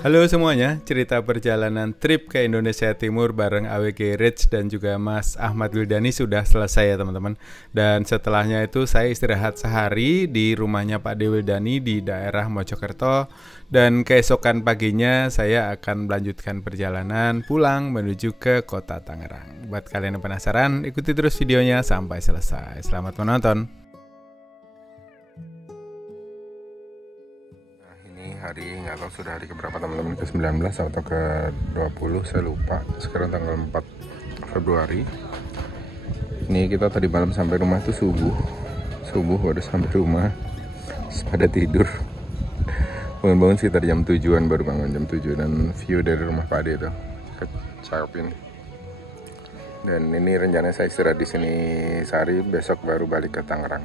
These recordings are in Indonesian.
Halo semuanya, cerita perjalanan trip ke Indonesia Timur bareng AWG Rich dan juga Mas Ahmad Wildani sudah selesai ya teman-teman. Dan setelahnya itu saya istirahat sehari di rumahnya Pak Wildani di daerah Mojokerto. Dan keesokan paginya saya akan melanjutkan perjalanan pulang menuju ke kota Tangerang. Buat kalian yang penasaran, ikuti terus videonya sampai selesai. Selamat menonton. Hari nggak tahu sudah hari keberapa teman-teman, ke-19 atau ke-20 saya lupa. Sekarang tanggal 4 Februari. Ini kita tadi malam sampai rumah itu subuh baru sampai rumah, pada tidur. Bangun-bangun sekitar jam 7-an, baru bangun jam 7. Dan view dari rumah Pak Ade itu cakep ini. Dan ini rencananya saya istirahat di sini sehari, besok baru balik ke Tangerang.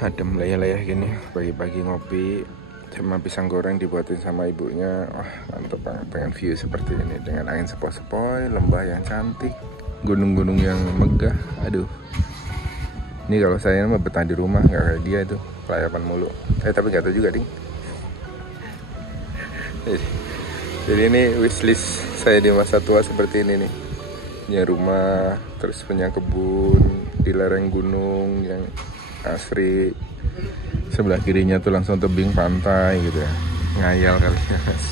Adem layah-layah gini, pagi-pagi ngopi sama pisang goreng dibuatin sama ibunya. Wah, mantap banget, pengen view seperti ini dengan angin sepoi-sepoi, lembah yang cantik, gunung-gunung yang megah. Aduh, ini kalau saya mah betah di rumah, nggak kayak dia itu kelayapan mulu. Tapi nggak tahu juga ding. Jadi ini wishlist saya di masa tua seperti ini nih, punya rumah, terus punya kebun di lereng gunung yang asri, sebelah kirinya tuh langsung tebing pantai gitu ya. Ngayal kali ya guys.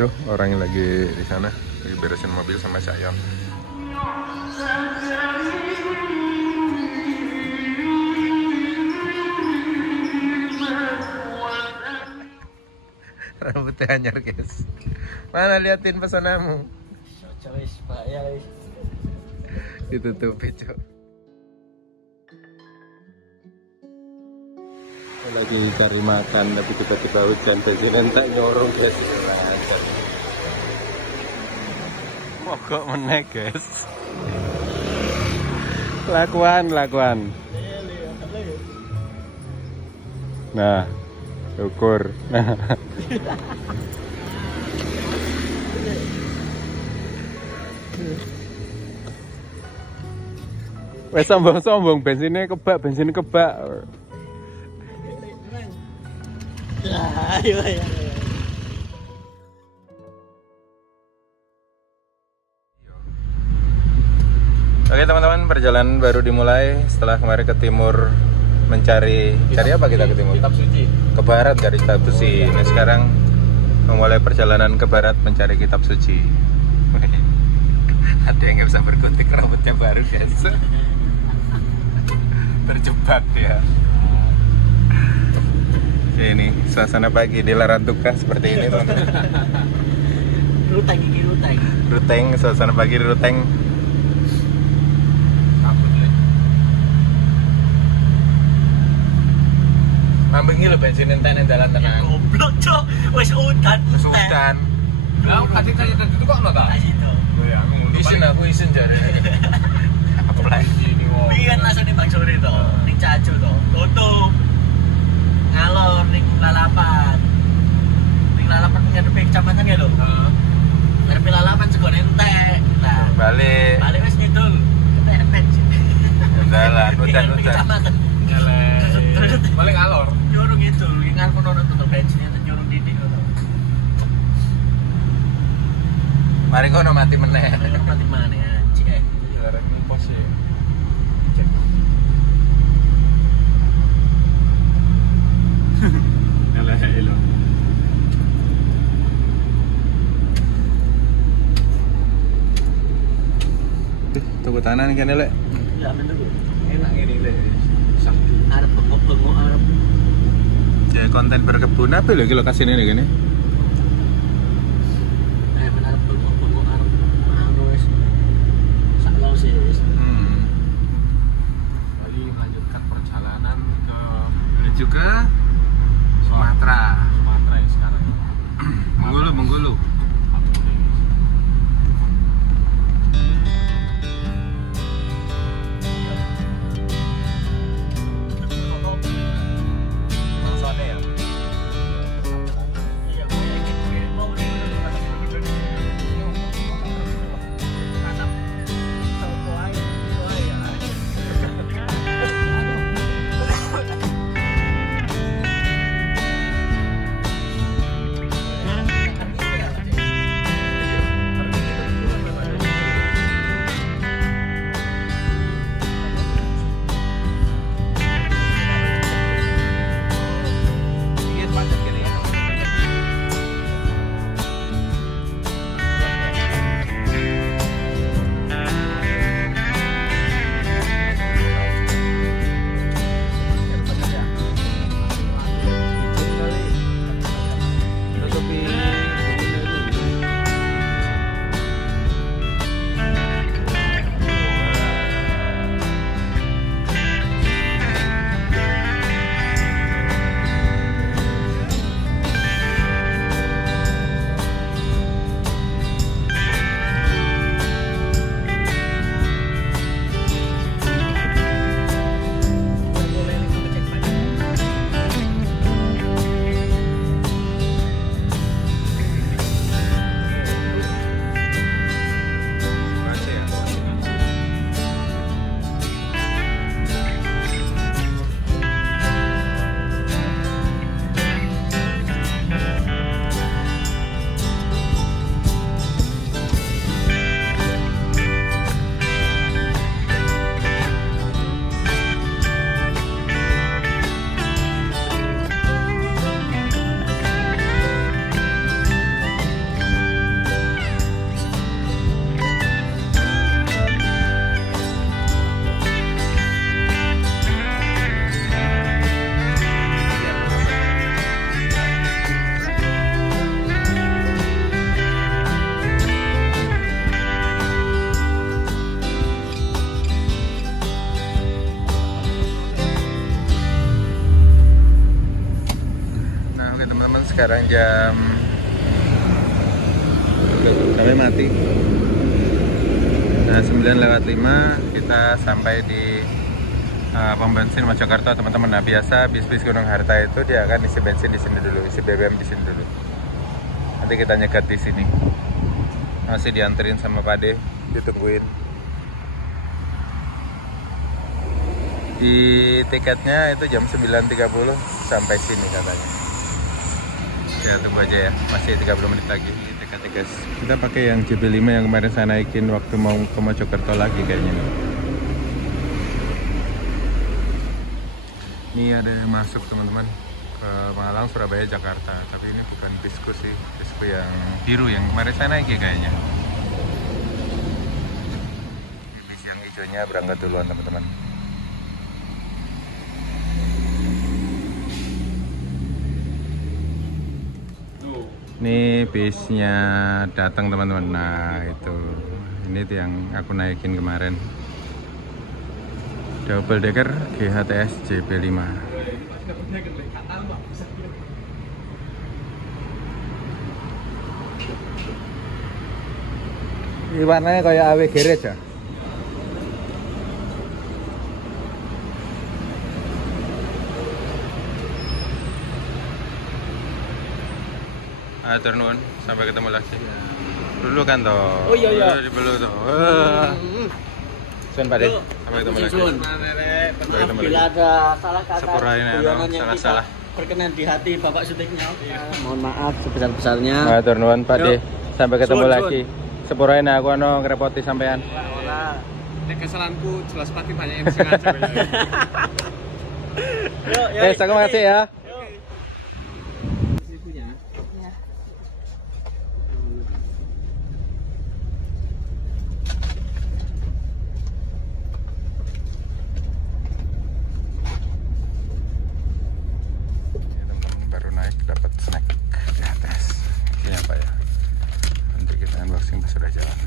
Tuh orang yang lagi di sana lagi beresin mobil sama saya. Rambutnya anyar guys. Mana liatin pesanan ditutupi cok. Lagi cari makan tapi tiba-tiba hujan, bensin entek nyorong guys. Mogok meneh guys. Lakuan. Nah, ukur. Nah. Wes sombong bensinnya kebak. Ayo. Oke teman-teman, perjalanan baru dimulai setelah kemarin ke timur cari apa kita ke timur? Kitab suci. Ke barat cari kitab suci. Nah sekarang memulai perjalanan ke barat mencari kitab suci. Ada yang nggak bisa berkutik, rambutnya baru guys. Terjebak dia. Oke, ini suasana pagi di Larantuka seperti ini teman-teman. Ruteng, suasana pagi di Ruteng. Mambengi lo bensin enten jalan tenang. Goblok cok, wes udan. Lah kadang kayak gitu kok enggak? Aku isin jare. Aku lagi ini wong. Biar langsung di Bang Sore to, ning Cacu to. Tutup. Ngalor ning Lalapan. Ning Lalapan ngadepe kecamatan ya lho. Heeh. Ngadepe Lalapan segone entek. Nah, balik wis ngidul. Ketek bensin. Jalan udan. Jalan. Balik ngalor. Nyurung ngidul, ngarep ono tutup bensin nyurung titik to. Mari kono mati meneh. Mati maneh anjing. Lereng pos ya. Elo. Tuku tanah nih kan Lek. Ya men tuku. Enak ini Lek. Arep bengok arep. Ya konten berkebun apa lho iki lokasi ini gini. Arep bengok arep anu wis. Sak laut sih wis. Jadi melanjutkan perjalanan ke Menuju ke Sumatera yang sekarang. Bengkulu. sekarang jam sampai mati. Nah 9:05 kita sampai di pom bensin Mojokerto teman-teman. Nah biasa bis-bis Gunung Harta itu dia akan isi bensin di sini dulu, isi BBM di sini dulu. Nanti kita nyegat di sini. Masih dianterin sama Pak De, ditungguin. Di tiketnya itu jam 9.30 sampai sini katanya. Ya tunggu aja ya, masih 30 menit lagi tiketnya guys. Kita pakai yang JB5 yang kemarin saya naikin waktu mau ke Mojokerto lagi kayaknya nih. Ini ada yang masuk teman-teman ke Malang, Surabaya, Jakarta. Tapi ini bukan bisku sih, bisku yang biru yang kemarin saya naikin kayaknya. Bis yang hijaunya berangkat duluan teman-teman. Ini bisnya datang teman-teman. Nah itu, ini tuh yang aku naikin kemarin. Double decker GHTS JB5. Ini warnanya kayak AW Garage ya. Atur nuwun, sampai ketemu lagi. Dulu kan toh. Oh iya. Dulu toh. Sun Pak De, sampai ketemu lagi. Bila ada salah kata, Sepurain ya, salah-salah. berkenan di hati Bapak syutingnya. Mohon maaf sebesar-besarnya. Atur nuwun Pak De, sampai ketemu lagi. Sepurain aku ano ngerepoti sampean. Ora. Nek kesalahanku jelas pasti banyak yang sengaja. Yuk, Aku makasih ya. Dapat snack di atas. Ini apa ya? Nanti kita unboxing pas sudah jalan.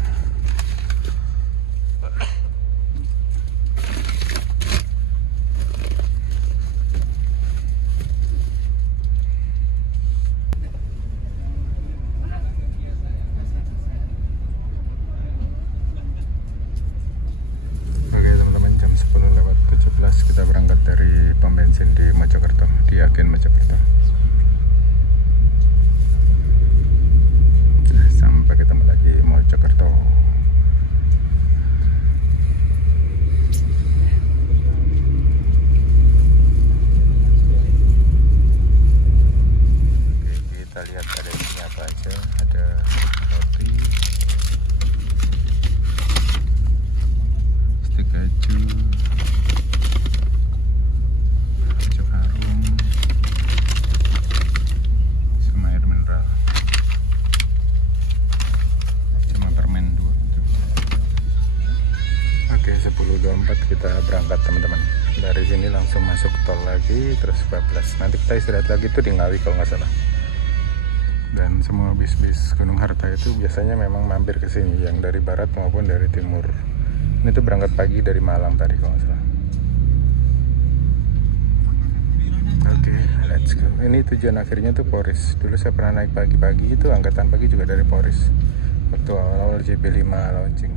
Oke teman-teman, jam 10:17 kita berangkat dari pom bensin di Mojokerto, di Agen Mojokerto. Sampai ketemu lagi Mojokerto. Oke, kita lihat ada ini apa aja. Ada roti, stik keju, keju harum, sama air mineral. Oke, 10.24 kita berangkat teman-teman. Dari sini langsung masuk tol lagi, terus 14. Nanti kita istirahat lagi tuh di Ngawi kalau nggak salah. Dan semua bis-bis Gunung Harta itu biasanya memang mampir ke sini, yang dari barat maupun dari timur. Ini tuh berangkat pagi dari Malang tadi kalau nggak salah. Oke, let's go. Ini tujuan akhirnya tuh Poris. Dulu saya pernah naik pagi-pagi itu, angkatan pagi juga dari Poris. Waktu awal-awal JB5 launching.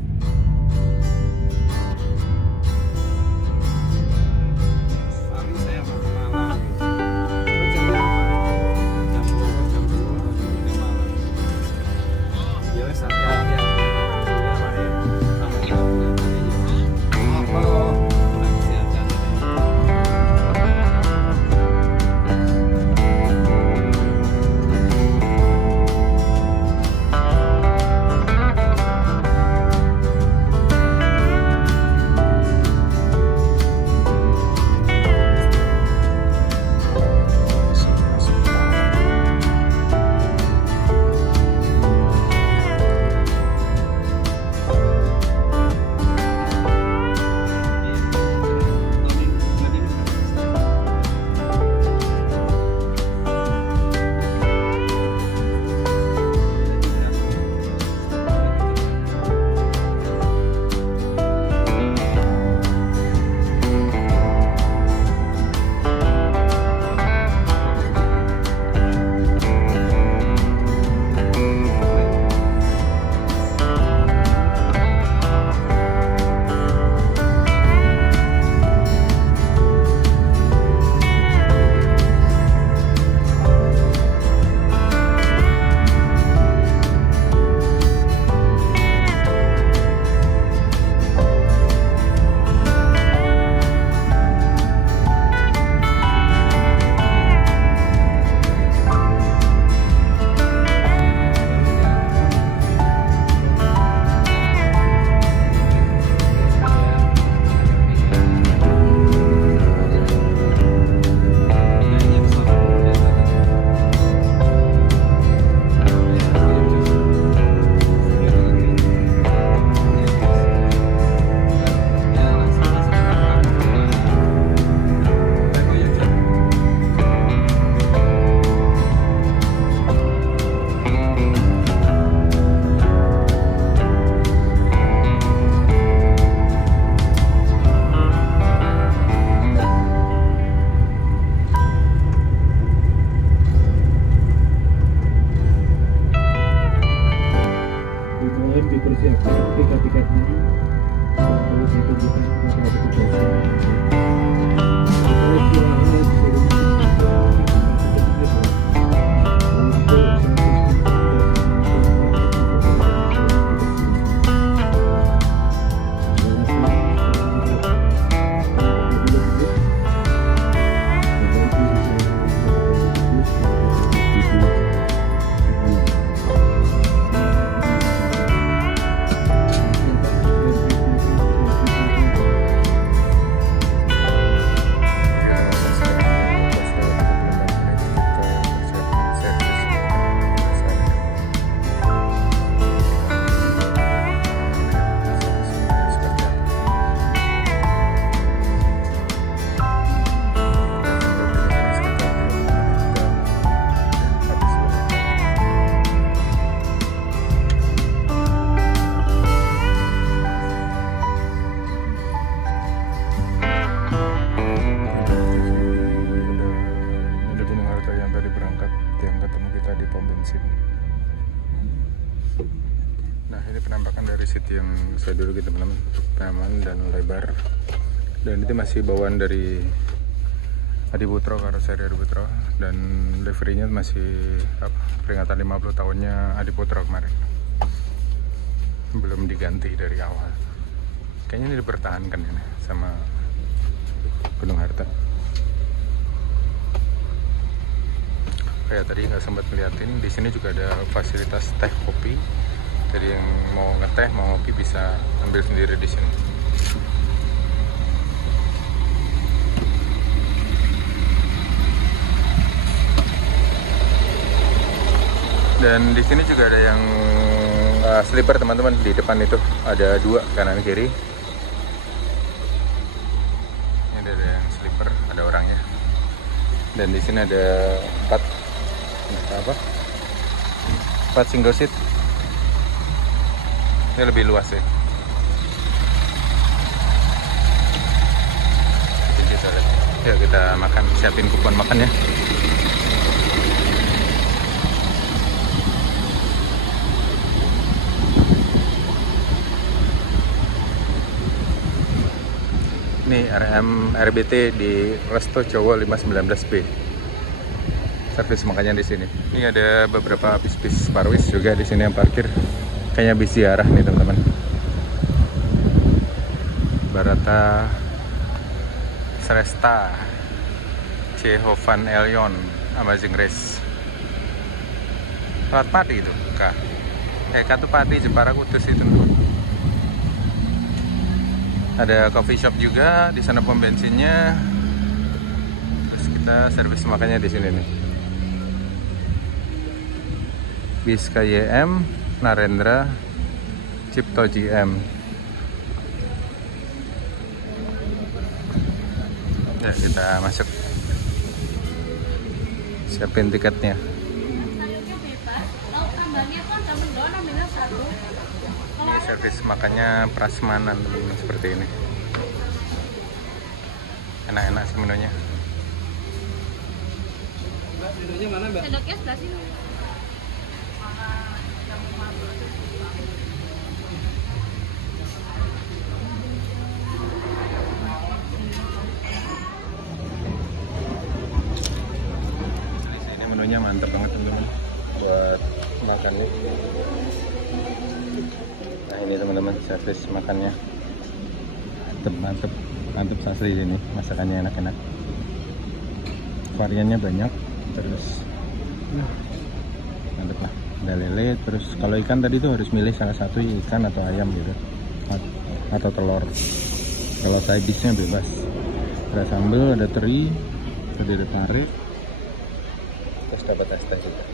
Gunung Harta yang tadi berangkat, yang ketemu kita di pom bensin. Nah, ini penampakan dari seat yang saya duduk teman-teman, nyaman dan lebar. Dan itu masih bawaan dari Adiputro, karoseri Adiputro, dan liverynya masih peringatan 50 tahunnya Adiputro kemarin. Belum diganti dari awal. Kayaknya ini dipertahankan ini sama Gunung Harta. Kayak tadi nggak sempat ngeliatin, di sini juga ada fasilitas teh kopi. Jadi yang mau ngeteh, mau ngopi bisa ambil sendiri di sini. Dan di sini juga ada yang sleeper teman-teman, di depan itu ada 2 kanan kiri. Ini ada yang sleeper, ada orangnya. Dan di sini ada 4 single seat. Ini lebih luas ya. Yuk kita makan, siapin kupon makan ya. Ini RBT di Resto Jowo 519B. Servis makannya di sini. Ini ada beberapa bis-bis Parwis juga di sini yang parkir. Kayaknya bis ziarah nih teman-teman. Barata Sresta Jehovan Elion Amazing Race. Lewat Pati itu kak. Katu Pati Jepara Kudus itu. Ada coffee shop juga di sana, pom bensinnya. Terus kita servis makannya di sini nih. Bis KYM, Narendra, Cipto GM. Ya kita masuk. Siapin tiketnya. Servis makannya prasmanan teman-teman, seperti ini. Enak-enak sih menunya. Menunya mana, Mbak? Sendoknya sebelah sini. Ini menunya mantap banget teman-teman buat makan nih. Nah ini teman-teman servis makannya, mantep asli ini, masakannya enak-enak, variannya banyak, terus mantep lah. Ada lele, terus kalau ikan tadi tuh harus milih salah satu, ikan atau ayam gitu, atau telur. Kalau side dish-nya bebas. Ada sambal, ada teri, tadi ada tarik, terus dapat es-teh juga.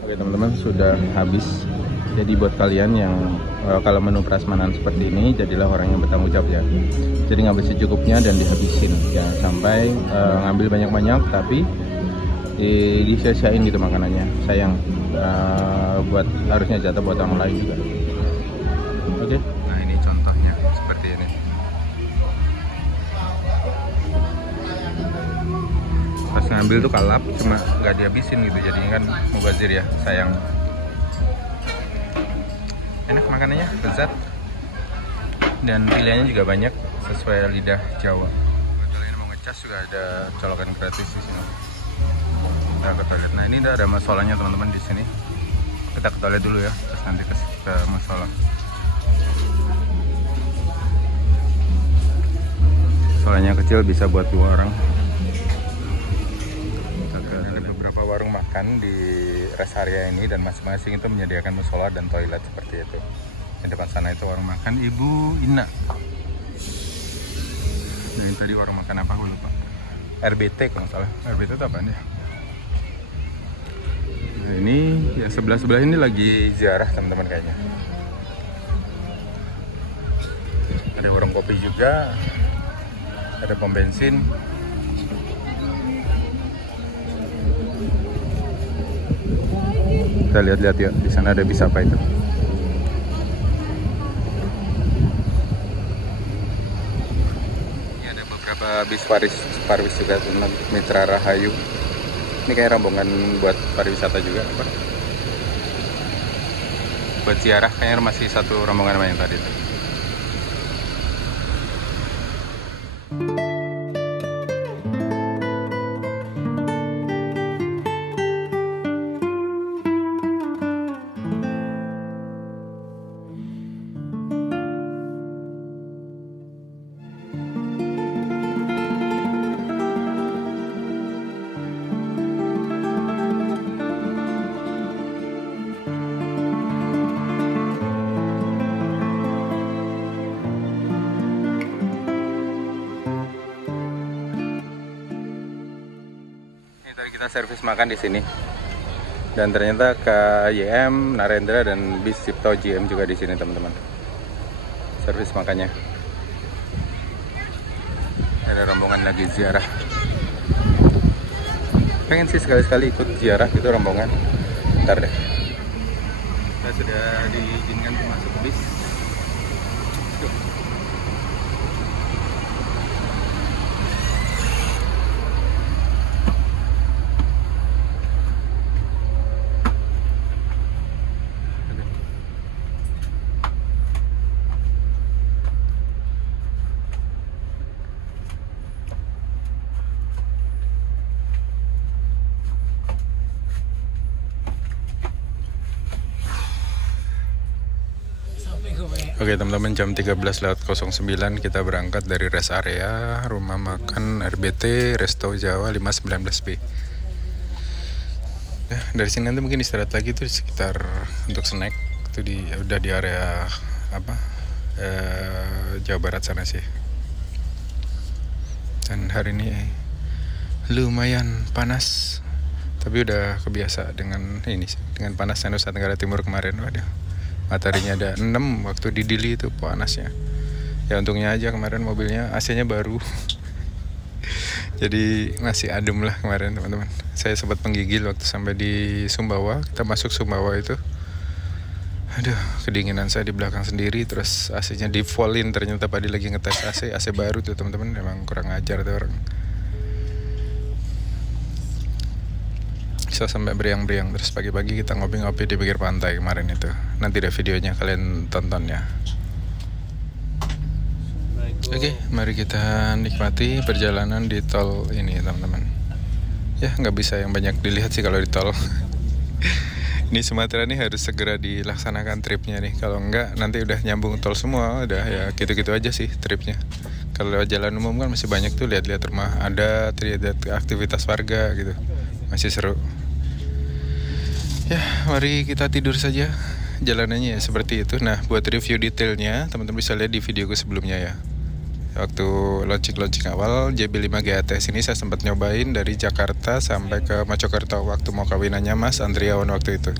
Oke teman-teman, sudah habis. Jadi buat kalian yang kalau menu prasmanan seperti ini, jadilah orang yang bertanggung jawab ya. Jadi ngambil secukupnya dan dihabisin, jangan sampai ngambil banyak-banyak tapi disia-siain gitu makanannya. Sayang, buat harusnya jatuh buat orang lain juga. Oke. Nah ini contohnya seperti ini. Pas ngambil tuh kalap, cuma nggak dihabisin gitu, jadinya kan mubazir ya, sayang. Enak makanannya, lezat, dan pilihannya juga banyak sesuai lidah Jawa. Kalau ini mau ngecas juga ada colokan gratis di sini. Kita ke toilet. Nah ini udah ada musolanya teman-teman di sini. Kita ke toilet dulu ya, terus nanti ke musola. Musolanya kecil, bisa buat 2 orang. Ada beberapa warung makan di rest area ini dan masing-masing itu menyediakan musola dan toilet seperti itu. Di depan sana itu warung makan Ibu Ina. Nah, ini tadi warung makan apa, aku lupa. RBT kalau nggak salah. RBT itu apaan ya? Nah, ini ya sebelah ini lagi ziarah teman-teman kayaknya. Ada warung kopi juga. Ada pom bensin. Kita lihat-lihat ya, di sana ada bis apa itu. beberapa bis Parwis juga teman, Mitra Rahayu. Ini kayak rombongan buat pariwisata juga apa? Buat ziarah, kayaknya masih satu rombongan sama yang tadi tuh. Kita servis makan di sini, dan ternyata KYM, Narendra dan bis Cipto GM juga di sini teman-teman. Servis makannya. Ada rombongan lagi ziarah. Pengen sih sekali-sekali ikut ziarah gitu rombongan. Ntar deh. Kita sudah diizinkan masuk bis. Oke teman-teman, jam 13.09 kita berangkat dari rest area rumah makan RBT Resto Jawa 519B. Nah, dari sini nanti mungkin istirahat lagi tuh sekitar untuk snack itu udah di area apa Jawa Barat sana sih. Dan hari ini lumayan panas, tapi udah kebiasa dengan ini sih, dengan panasnya Nusa Tenggara Timur kemarin. Waduh, mataharinya ada 6 waktu di Dili itu panasnya. Ya untungnya aja kemarin mobilnya AC-nya baru. Jadi masih adem lah kemarin teman-teman. Saya sempat menggigil waktu sampai di Sumbawa. Kita masuk Sumbawa itu, aduh, kedinginan saya di belakang sendiri. Terus AC-nya di fullin, ternyata Padi lagi ngetes AC baru tuh teman-teman. Memang kurang ajar tuh orang. Bisa sampai beriang-beriang. Terus pagi-pagi kita ngopi-ngopi di pinggir pantai kemarin itu. Nanti ada videonya, kalian tonton ya. Oke, mari kita nikmati perjalanan di tol ini teman-teman. Ya nggak bisa yang banyak dilihat sih kalau di tol. Ini Sumatera nih harus segera dilaksanakan tripnya nih. Kalau enggak nanti udah nyambung tol semua. Udah ya gitu-gitu aja sih tripnya. Kalau lewat jalan umum kan masih banyak tuh, lihat-lihat rumah adat, lihat aktivitas warga gitu. Masih seru. Ya, mari kita tidur saja. Jalanannya ya seperti itu. Nah, buat review detailnya, teman-teman bisa lihat di videoku sebelumnya ya. Waktu launching awal JB5 GATS ini saya sempat nyobain dari Jakarta sampai ke Mojokerto waktu mau kawinannya Mas Andriawan waktu itu.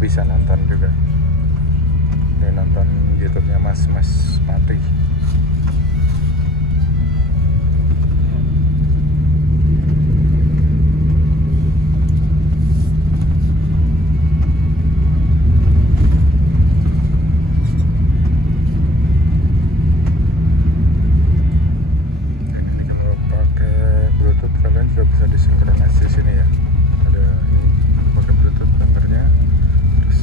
bisa nonton juga. Ini nonton YouTube-nya Mas Mati. Kalau pakai Bluetooth kalian juga bisa disinkronis di sini ya. Ada ini pakai Bluetooth dengernya, terus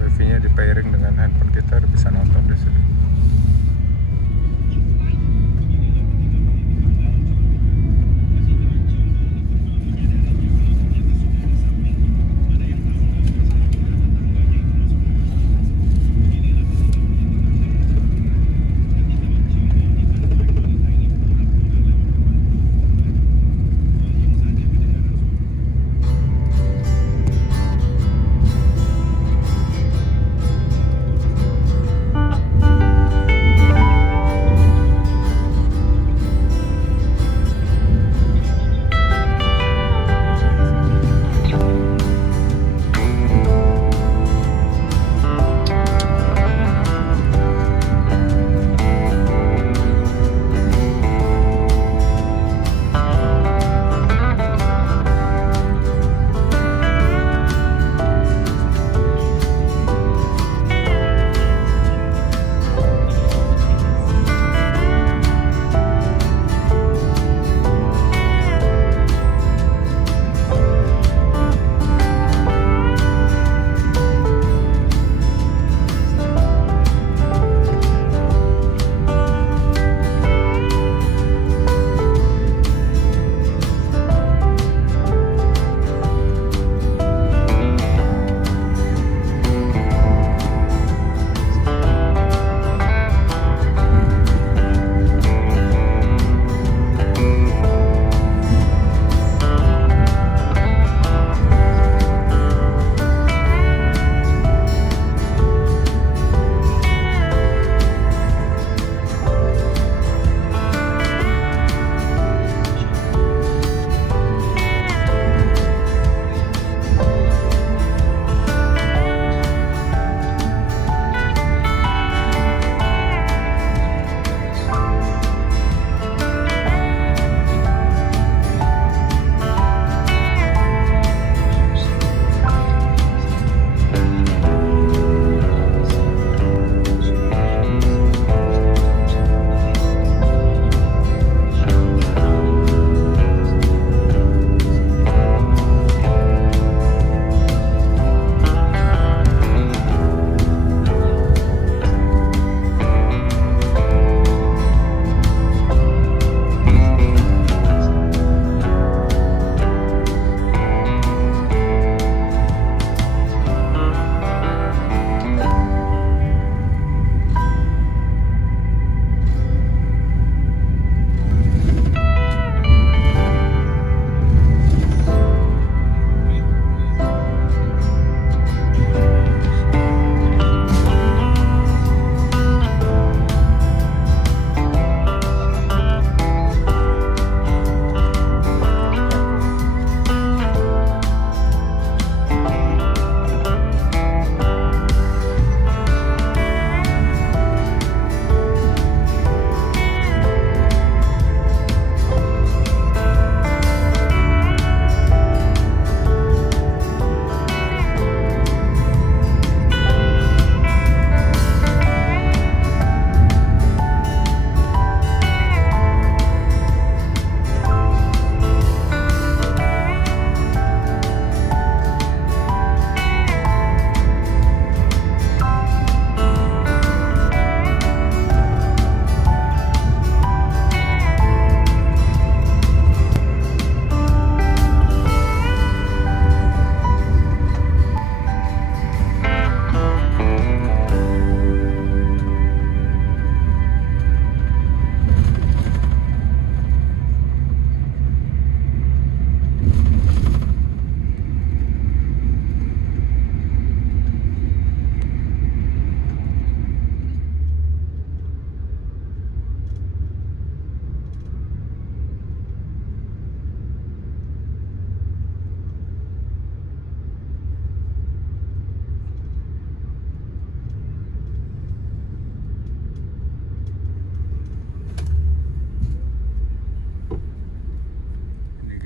wifi-nya di pairing dengan handphone kita, bisa nonton di sini.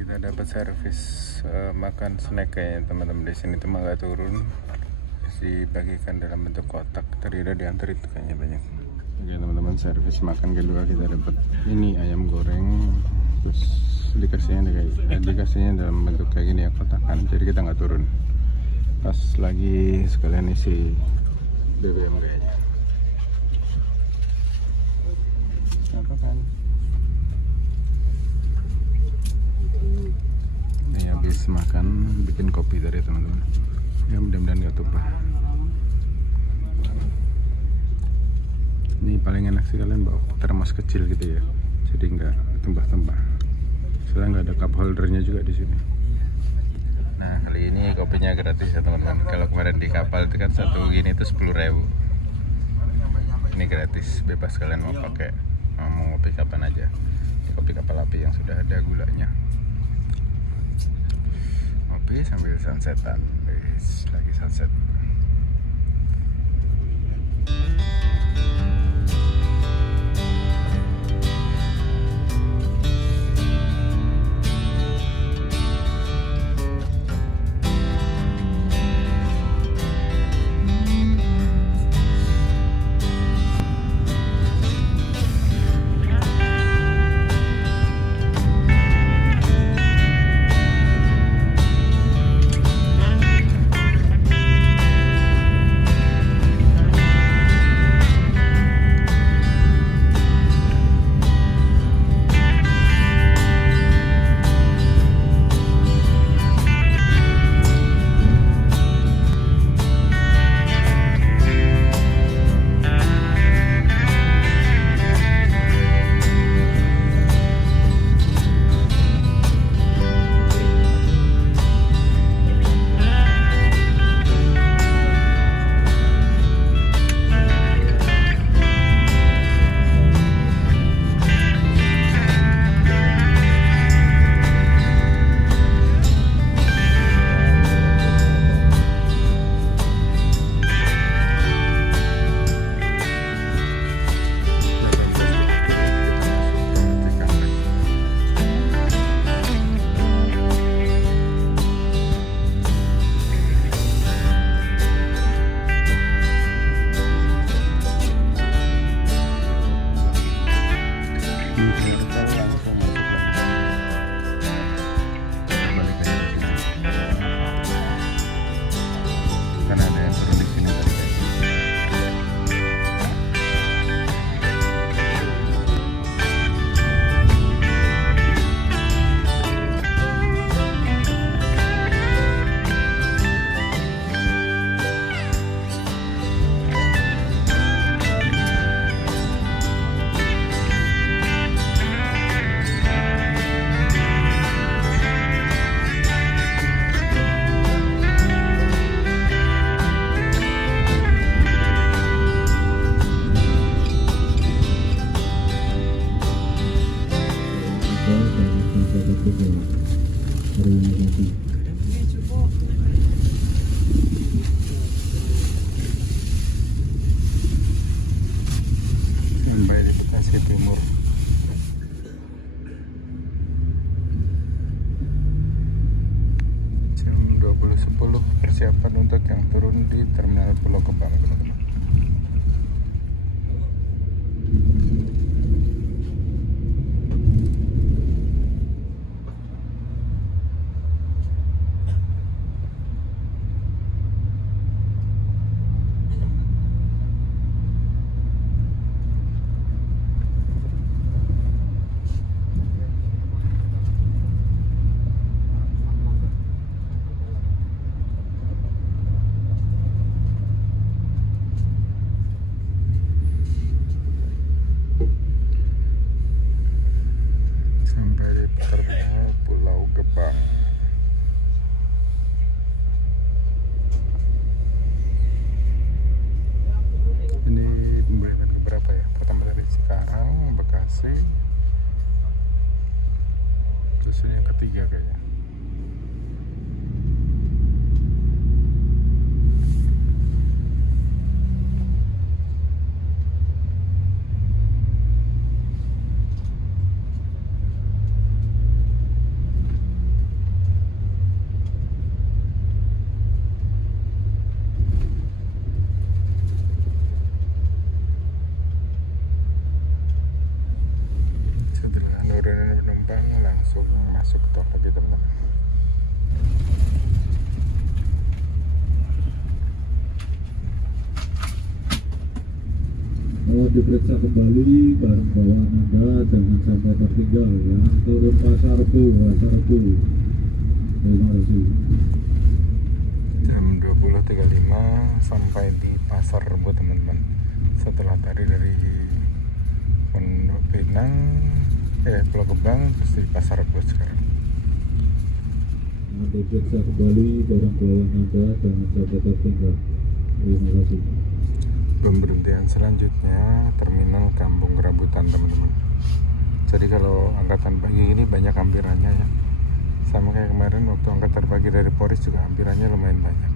kita dapat servis makan snack kayaknya teman-teman. Di sini tuh nggak turun, dibagikan dalam bentuk kotak. Tadi udah diantar itu kayaknya banyak. Oke teman-teman, servis makan kedua kita dapat ini ayam goreng, terus dikasihnya dalam bentuk kayak gini ya, kotakan. Jadi kita nggak turun. Pas lagi sekalian isi BBM kayaknya. Apa kan? Ini habis makan bikin kopi tadi teman-teman. Ya mudah-mudahan nggak tumpah. Ini paling enak sih kalian bawa termos kecil gitu ya, jadi nggak tumpah-tumpah. Soalnya nggak ada cup holdernya juga di sini. Nah kali ini kopinya gratis ya teman-teman. Kalau kemarin di kapal itu kan satu gini itu 10.000. Ini gratis, bebas kalian mau pakai, mau ngopi kapan aja. Ini kopi kapal api yang sudah ada gulanya. Ngopi sambil sunsetan, lagi sunset. Sampai di Bekasi Timur. Jam 20.10 persiapan untuk yang turun di Terminal Pulau Gebang, teman-teman. Terminal Pulau Gebang. Ini pembuatan keberapa ya? Pertama dari Cikarang, Bekasi, terus ini yang ketiga kayaknya. masuk tol lagi teman-teman. Mau diperiksa kembali barang bawaan Anda, jangan sampai tertinggal ya. Turun Pasar Bu. Terima kasih. Jam 20.35 sampai di Pasar Rebo teman-teman. Setelah tadi dari Pondok Pinang, Pulau Gebang, terus di Pasar Rebo sekarang. Mau diperiksa kembali barang bawaan Anda, jangan sampai tertinggal. Terima kasih. Pemberhentian selanjutnya terminal Kampung Rambutan teman-teman. Jadi kalau angkatan pagi ini banyak ampirannya ya, sama kayak kemarin waktu angkatan pagi dari Polres juga ampirannya lumayan banyak.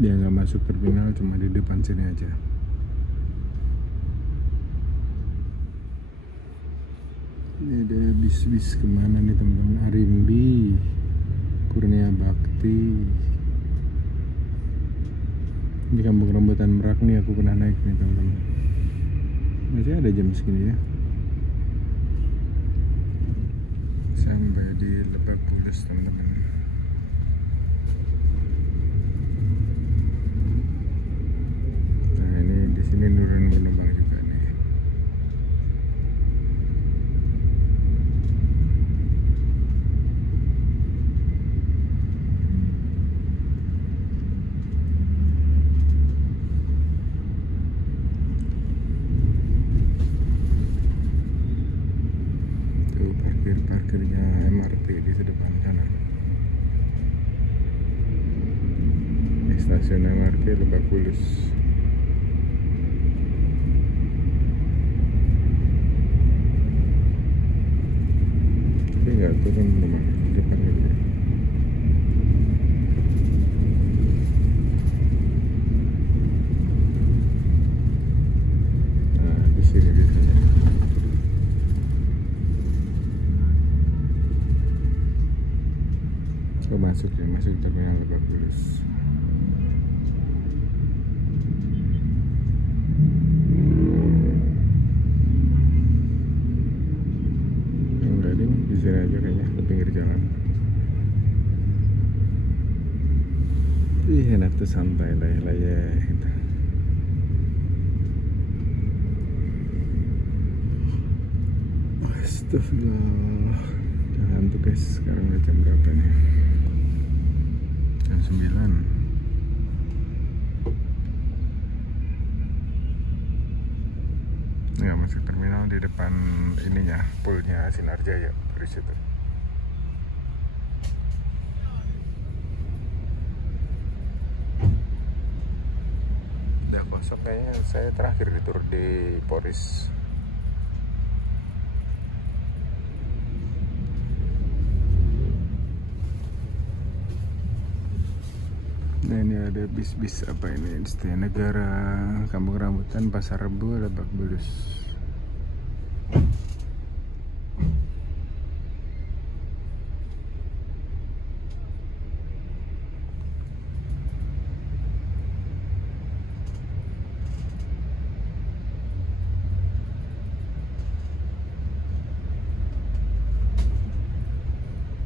Dia nggak masuk terminal, cuma di depan sini aja. Ini ada bis-bis kemana nih teman-teman? Arimbi, Kurnia Bakti. Ini Kampung Rambutan Merak nih, aku pernah naik nih teman-teman. Masih ada jam segini ya. Sampai di Lebak Bulus teman-teman. Nah ini di sini Nurun Gunung juga nih. Parkirnya MRT di depan sana. Di stasiun MRT Lebak Bulus. Tapi nggak turun teman, di depan aja. Nah di sini biasanya. Masuk terminal Lebak Bulus. Enggak deh, di sini aja kayaknya, di pinggir jalan. Ih, enak tuh santai lah ya. Astagfirullah. Jangan tuh guys, sekarang udah jam berapa nih? Jam 9. Ya masuk terminal di depan ininya, poolnya Sinarjaya dari situ. Udah kosong kayaknya, saya terakhir ditur di Polres. Nah ini ada bis-bis apa ini, Istana Negara, Kampung Rambutan, Pasar Rebo, Lebak Bulus.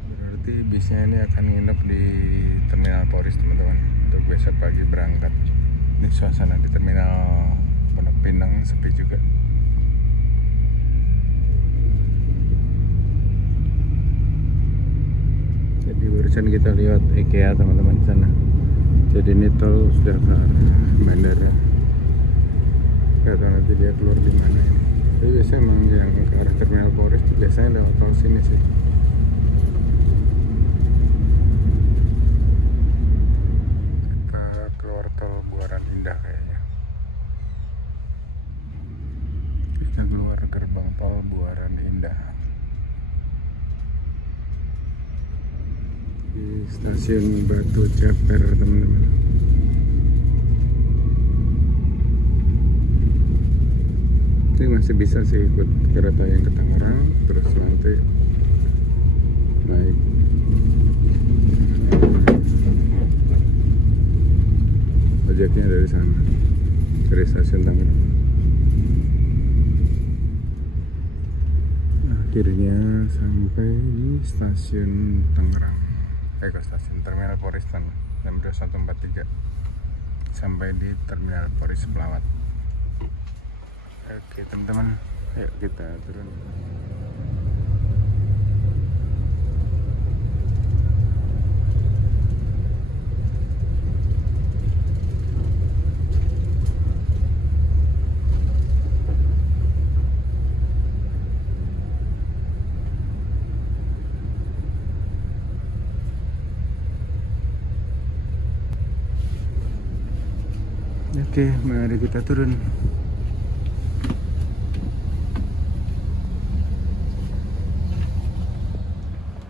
Berarti bisnya ini akan nginep di Terminal Polres teman-teman, untuk besok pagi berangkat. Ini suasana di Terminal Pondok Pinang sepi juga. Jadi barusan kita lihat IKEA teman-teman di sana. Jadi ini tol sudah ke bandara. Gak tahu nanti dia keluar di mana ini. Tapi biasanya memang yang ke arah Terminal Polres biasanya lewat tol sini sih. Kita keluar gerbang tol Buaran Indah di stasiun Batu Ceper teman-teman. Ini masih bisa sih ikut kereta yang ke Tangerang, terus nanti naik naiknya dari sana, dari stasiun Tangerang. Akhirnya sampai di stasiun Tangerang, ke stasiun Terminal Polri jam 21.43, sampai di Terminal Polri Pelawat. Oke teman-teman, ayo kita turun. Oke, mari kita turun.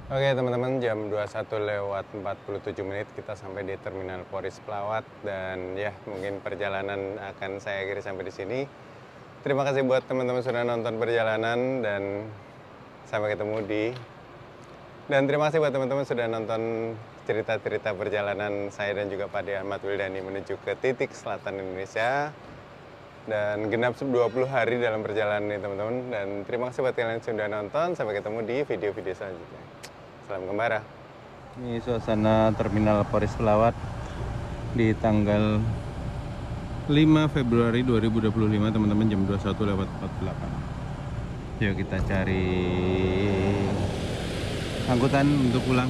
Oke teman-teman, jam 21:47 kita sampai di Terminal Polri Pelawat, dan ya mungkin perjalanan akan saya akhiri sampai di sini. Terima kasih buat teman-teman sudah nonton perjalanan, dan sampai ketemu dan terima kasih buat teman-teman sudah nonton cerita-cerita perjalanan saya dan juga Pak Ahmad Wildani menuju ke titik selatan Indonesia, dan genap 20 hari dalam perjalanan ini teman-teman. Dan terima kasih buat kalian yang sudah nonton. Sampai ketemu di video-video selanjutnya. Salam Kembara. Ini suasana Terminal Polri Pelawat di tanggal 5 Februari 2025 teman-teman, jam 21:48. Yuk kita cari angkutan untuk pulang.